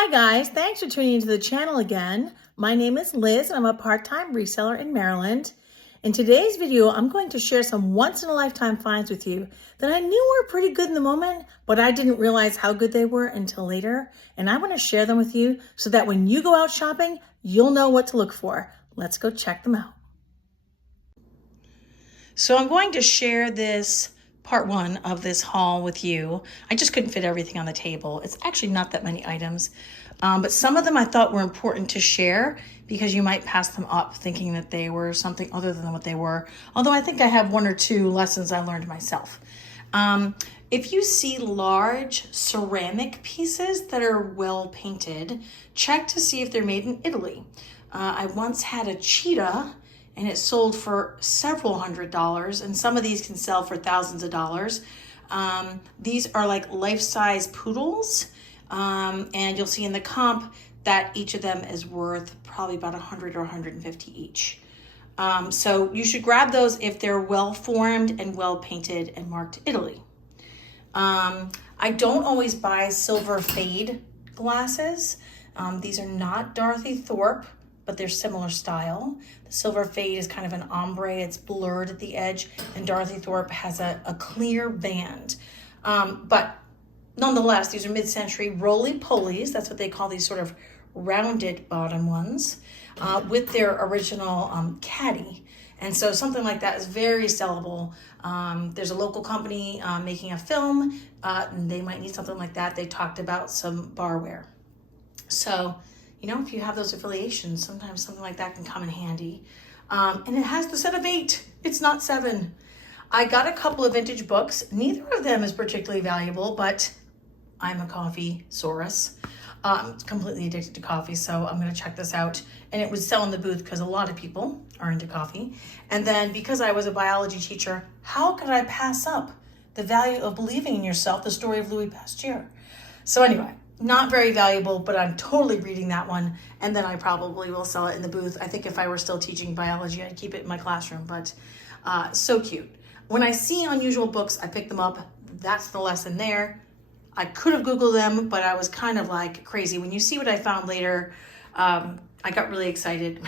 Hi guys, thanks for tuning into the channel again. My name is Liz and I'm a part-time reseller in Maryland. In today's video, I'm going to share some once-in-a-lifetime finds with you that I knew were pretty good in the moment, but I didn't realize how good they were until later. And I want to share them with you so that when you go out shopping, you'll know what to look for. Let's go check them out. So I'm going to share this part one of this haul with you. I just couldn't fit everything on the table. It's actually not that many items, but some of them I thought were important to share because you might pass them up thinking that they were something other than what they were. Although I think I have one or two lessons I learned myself. If you see large ceramic pieces that are well painted, check to see if they're made in Italy. I once had a cheetah and it sold for several $100s, and some of these can sell for thousands of dollars. These are like life-size poodles, and you'll see in the comp that each of them is worth probably about 100 or 150 each. So you should grab those if they're well-formed and well-painted and marked Italy. I don't always buy silver fade glasses. These are not Dorothy Thorpe, but they're similar style. The silver fade is kind of an ombre, it's blurred at the edge, and Dorothy Thorpe has a clear band. But nonetheless, these are mid-century roly-polies, that's what they call these sort of rounded bottom ones, with their original caddy. And so something like that is very sellable. There's a local company making a film, and they might need something like that. They talked about some barware. So, you know, if you have those affiliations, sometimes something like that can come in handy. And it has the set of 8. It's not 7. I got a couple of vintage books. Neither of them is particularly valuable, but I'm a coffee saurus. Completely addicted to coffee, so I'm going to check this out. And it would sell in the booth because a lot of people are into coffee. And then because I was a biology teacher, how could I pass up the value of believing in yourself, the story of Louis Pasteur? So anyway, not very valuable, but I'm totally reading that one. And then I probably will sell it in the booth. I think if I were still teaching biology, I'd keep it in my classroom, but so cute. When I see unusual books, I pick them up. That's the lesson there. I could have Googled them, but I was kind of like crazy. When you see what I found later, I got really excited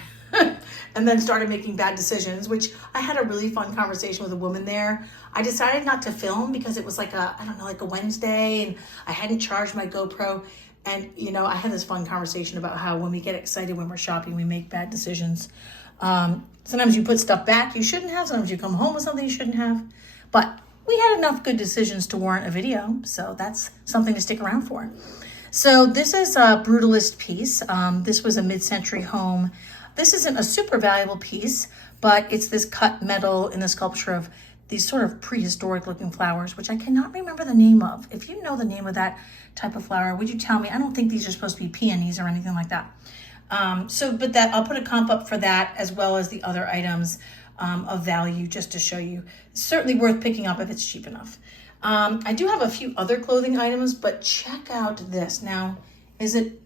and then started making bad decisions, which I had a really fun conversation with a woman there. I decided not to film because it was like like a Wednesday and I hadn't charged my GoPro. And, you know, I had this fun conversation about how when we get excited when we're shopping, we make bad decisions. Sometimes you put stuff back you shouldn't have. Sometimes you come home with something you shouldn't have. But we had enough good decisions to warrant a video. So that's something to stick around for. So this is a brutalist piece. This was a mid-century home. This isn't a super valuable piece, but it's this cut metal in the sculpture of these sort of prehistoric looking flowers, which I cannot remember the name of. If you know the name of that type of flower, would you tell me? I don't think these are supposed to be peonies or anything like that. But I'll put a comp up for that as well as the other items of value just to show you. It's certainly worth picking up if it's cheap enough. I do have a few other clothing items, but check out this. Now, is it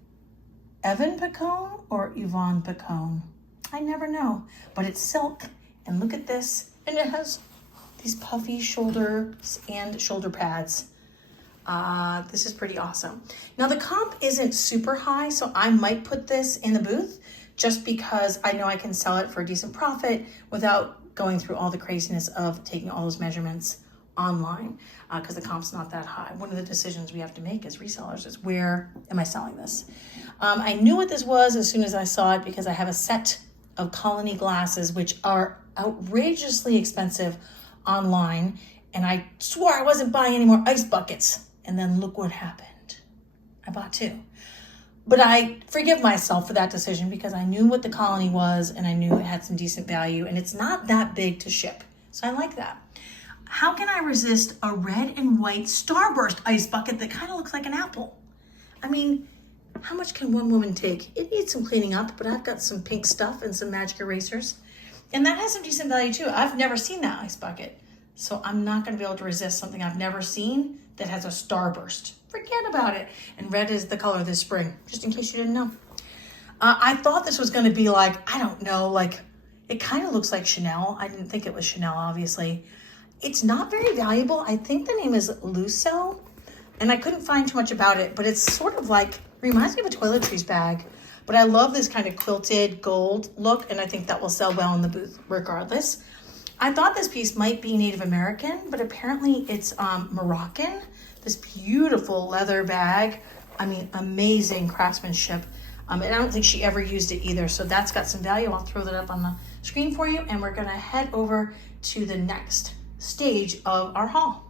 Evan Picone or Yvonne Picone? I never know, but it's silk. And look at this. And it has these puffy shoulders and shoulder pads. This is pretty awesome. Now the comp isn't super high, so I might put this in the booth just because I know I can sell it for a decent profit without going through all the craziness of taking all those measurements online because the comp's not that high. One of the decisions we have to make as resellers is where am I selling this? I knew what this was as soon as I saw it because I have a set of Colony glasses which are outrageously expensive online, and I swore I wasn't buying any more ice buckets, and then look what happened. I bought 2. But I forgive myself for that decision because I knew what the Colony was and I knew it had some decent value, and it's not that big to ship, so I like that. How can I resist a red and white starburst ice bucket that kind of looks like an apple? I mean, how much can one woman take? It needs some cleaning up, but I've got some pink stuff and some magic erasers. And that has some decent value too. I've never seen that ice bucket. So I'm not gonna be able to resist something I've never seen that has a starburst. Forget about it. And red is the color this spring, just in case you didn't know. I thought this was gonna be like, I don't know, like, it kind of looks like Chanel. I didn't think it was Chanel, obviously. It's not very valuable. I think the name is Lusso, and I couldn't find too much about it, but it's sort of like Reminds me of a toiletries bag, but I love this kind of quilted gold look, and I think that will sell well in the booth regardless. I thought this piece might be Native American, but apparently it's Moroccan. This beautiful leather bag. I mean, amazing craftsmanship. And I don't think she ever used it either, so that's got some value. I'll throw that up on the screen for you, and we're gonna head over to the next stage of our haul.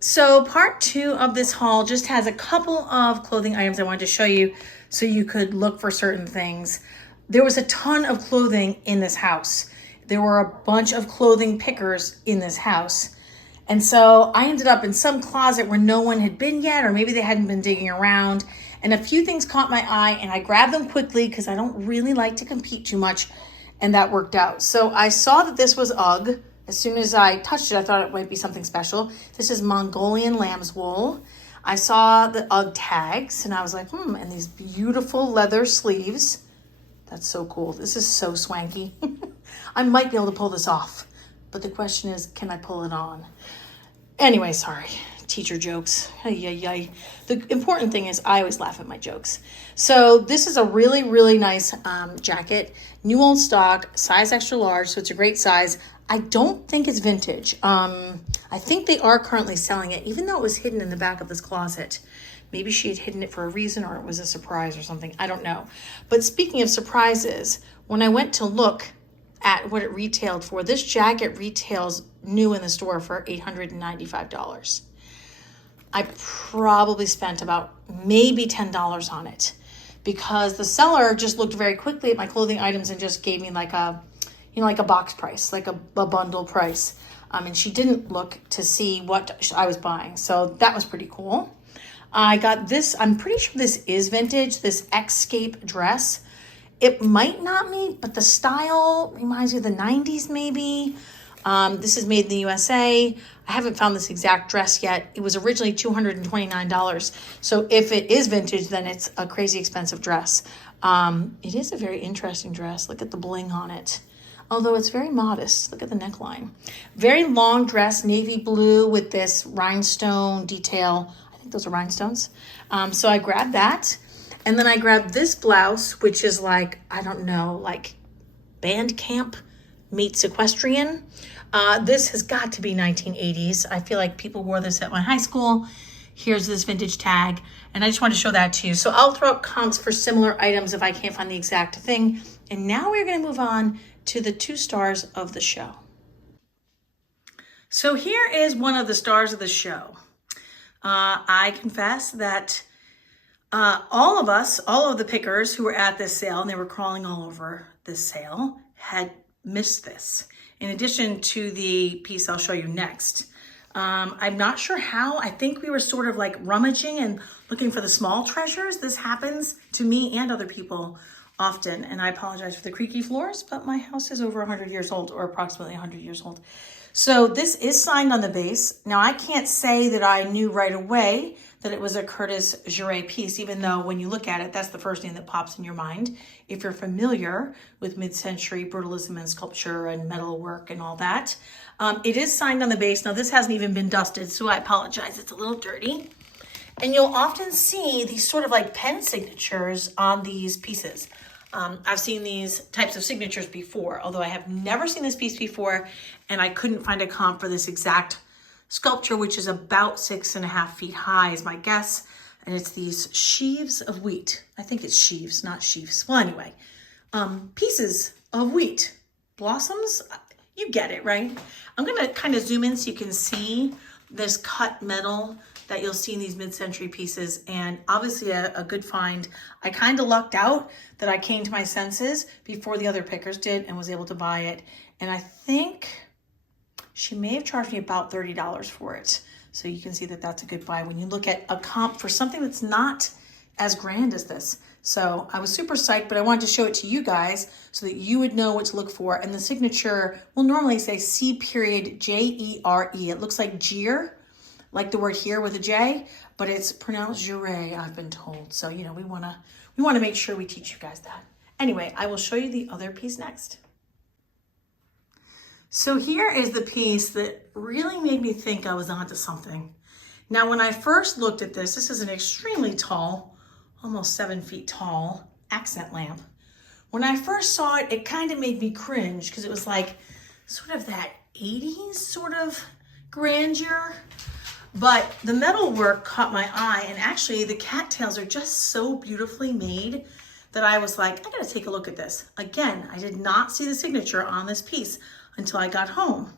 So part 2 of this haul just has a couple of clothing items I wanted to show you so you could look for certain things. There was a ton of clothing in this house. There were a bunch of clothing pickers in this house. And so I ended up in some closet where no one had been yet, or maybe they hadn't been digging around. And a few things caught my eye, and I grabbed them quickly because I don't really like to compete too much, and that worked out. So I saw that this was UGG. As soon as I touched it, I thought it might be something special. This is Mongolian lamb's wool. I saw the UGG tags, and I was like, and these beautiful leather sleeves. That's so cool. This is so swanky. I might be able to pull this off, but the question is, can I pull it on? Anyway, sorry. Teacher jokes. The important thing is I always laugh at my jokes. So this is a really, really nice jacket. New old stock, size extra large, so it's a great size. I don't think it's vintage. I think they are currently selling it, even though it was hidden in the back of this closet. Maybe she had hidden it for a reason, or it was a surprise or something. I don't know. But speaking of surprises, when I went to look at what it retailed for, this jacket retails new in the store for $895. I probably spent about maybe $10 on it because the seller just looked very quickly at my clothing items and just gave me like a, like a box price, like a bundle price. And she didn't look to see what I was buying. So that was pretty cool. I got this, I'm pretty sure this is vintage, this Escape dress. It might not be, but the style reminds me of the 90s maybe. This is made in the USA. I haven't found this exact dress yet. It was originally $229. So if it is vintage, then it's a crazy expensive dress. It is a very interesting dress. Look at the bling on it. Although it's very modest. Look at the neckline. Very long dress, navy blue with this rhinestone detail. I think those are rhinestones. So I grabbed that. And then I grabbed this blouse, which is like, I don't know, like band camp meets equestrian. This has got to be 1980s. I feel like people wore this at my high school. Here's this vintage tag. And I just wanted to show that to you. So I'll throw up comps for similar items if I can't find the exact thing. And now we're going to move on to the 2 stars of the show. So here is one of the stars of the show. I confess that all of the pickers who were at this sale, and they were crawling all over this sale, had missed this. In addition to the piece I'll show you next. I'm not sure how. I think we were sort of like rummaging and looking for the small treasures. This happens to me and other people often, and I apologize for the creaky floors, but my house is over 100 years old, or approximately 100 years old. So this is signed on the base. Now I can't say that I knew right away that it was a Curtis Juret piece, even though when you look at it, that's the first thing that pops in your mind. If you're familiar with mid-century brutalism and sculpture and metal work and all that. It is signed on the base. Now this hasn't even been dusted, so I apologize, it's a little dirty. And you'll often see these sort of like pen signatures on these pieces. I've seen these types of signatures before, although I have never seen this piece before, and I couldn't find a comp for this exact sculpture, which is about 6.5 feet high is my guess. And it's these sheaves of wheat. I think it's sheaves, not sheaves. Well, anyway, pieces of wheat. Blossoms, you get it, right? I'm gonna kind of zoom in so you can see this cut metal that you'll see in these mid-century pieces, and obviously a good find. I kind of lucked out that I came to my senses before the other pickers did and was able to buy it. And I think she may have charged me about $30 for it. So you can see that that's a good buy when you look at a comp for something that's not as grand as this. So I was super psyched, but I wanted to show it to you guys so that you would know what to look for. And the signature will normally say C.J.E.R.E. It looks like jeer, like the word here with a J, but it's pronounced Juret, I've been told. So, you know, we want to make sure we teach you guys that. Anyway, I will show you the other piece next. So here is the piece that really made me think I was onto something. Now, when I first looked at this, this is an extremely tall, almost 7 feet tall accent lamp. When I first saw it, it kind of made me cringe because it was like sort of that 80s sort of grandeur. But the metalwork caught my eye, and actually the cattails are just so beautifully made that I was like, I gotta take a look at this. Again, I did not see the signature on this piece until I got home.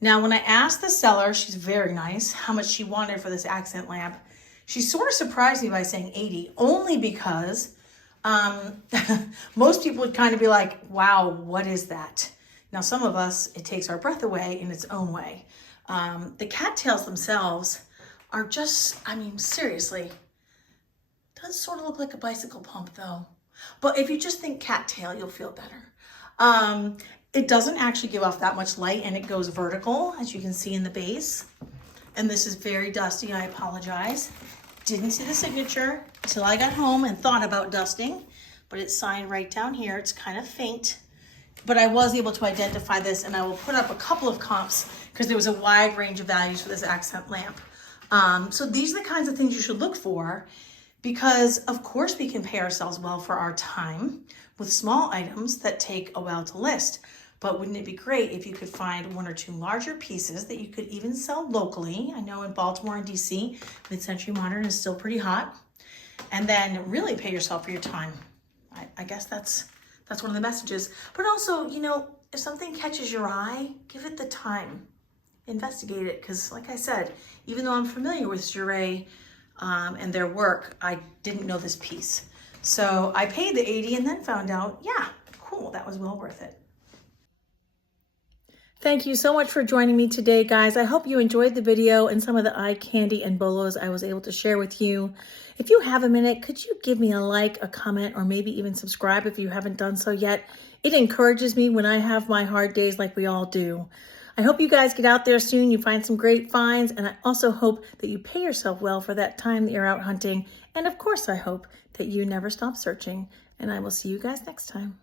Now, when I asked the seller, she's very nice, how much she wanted for this accent lamp, she sort of surprised me by saying 80, only because most people would kind of be like, wow, what is that? Now, some of us, it takes our breath away in its own way. The cattails themselves are just, I mean, seriously, does sort of look like a bicycle pump though. But if you just think cattail, you'll feel better. It doesn't actually give off that much light, and it goes vertical, as you can see in the base. And this is very dusty, I apologize. Didn't see the signature until I got home and thought about dusting, but it's signed right down here. It's kind of faint, but I was able to identify this, and I will put up a couple of comps because there was a wide range of values for this accent lamp. So these are the kinds of things you should look for, because of course we can pay ourselves well for our time with small items that take a while to list. But wouldn't it be great if you could find 1 or 2 larger pieces that you could even sell locally? I know in Baltimore and DC, mid-century modern is still pretty hot. And then really pay yourself for your time. I guess that's one of the messages. But also, you know, if something catches your eye, give it the time. Investigate it, because like I said, even though I'm familiar with Jouret and their work, I didn't know this piece. So I paid the 80 and then found out, yeah, cool, that was well worth it. Thank you so much for joining me today, guys. I hope you enjoyed the video and some of the eye candy and bolos I was able to share with you. If you have a minute, could you give me a like, a comment, or maybe even subscribe if you haven't done so yet? It encourages me when I have my hard days like we all do. I hope you guys get out there soon, you find some great finds, and I also hope that you pay yourself well for that time that you're out hunting. And of course, I hope that you never stop searching. And I will see you guys next time.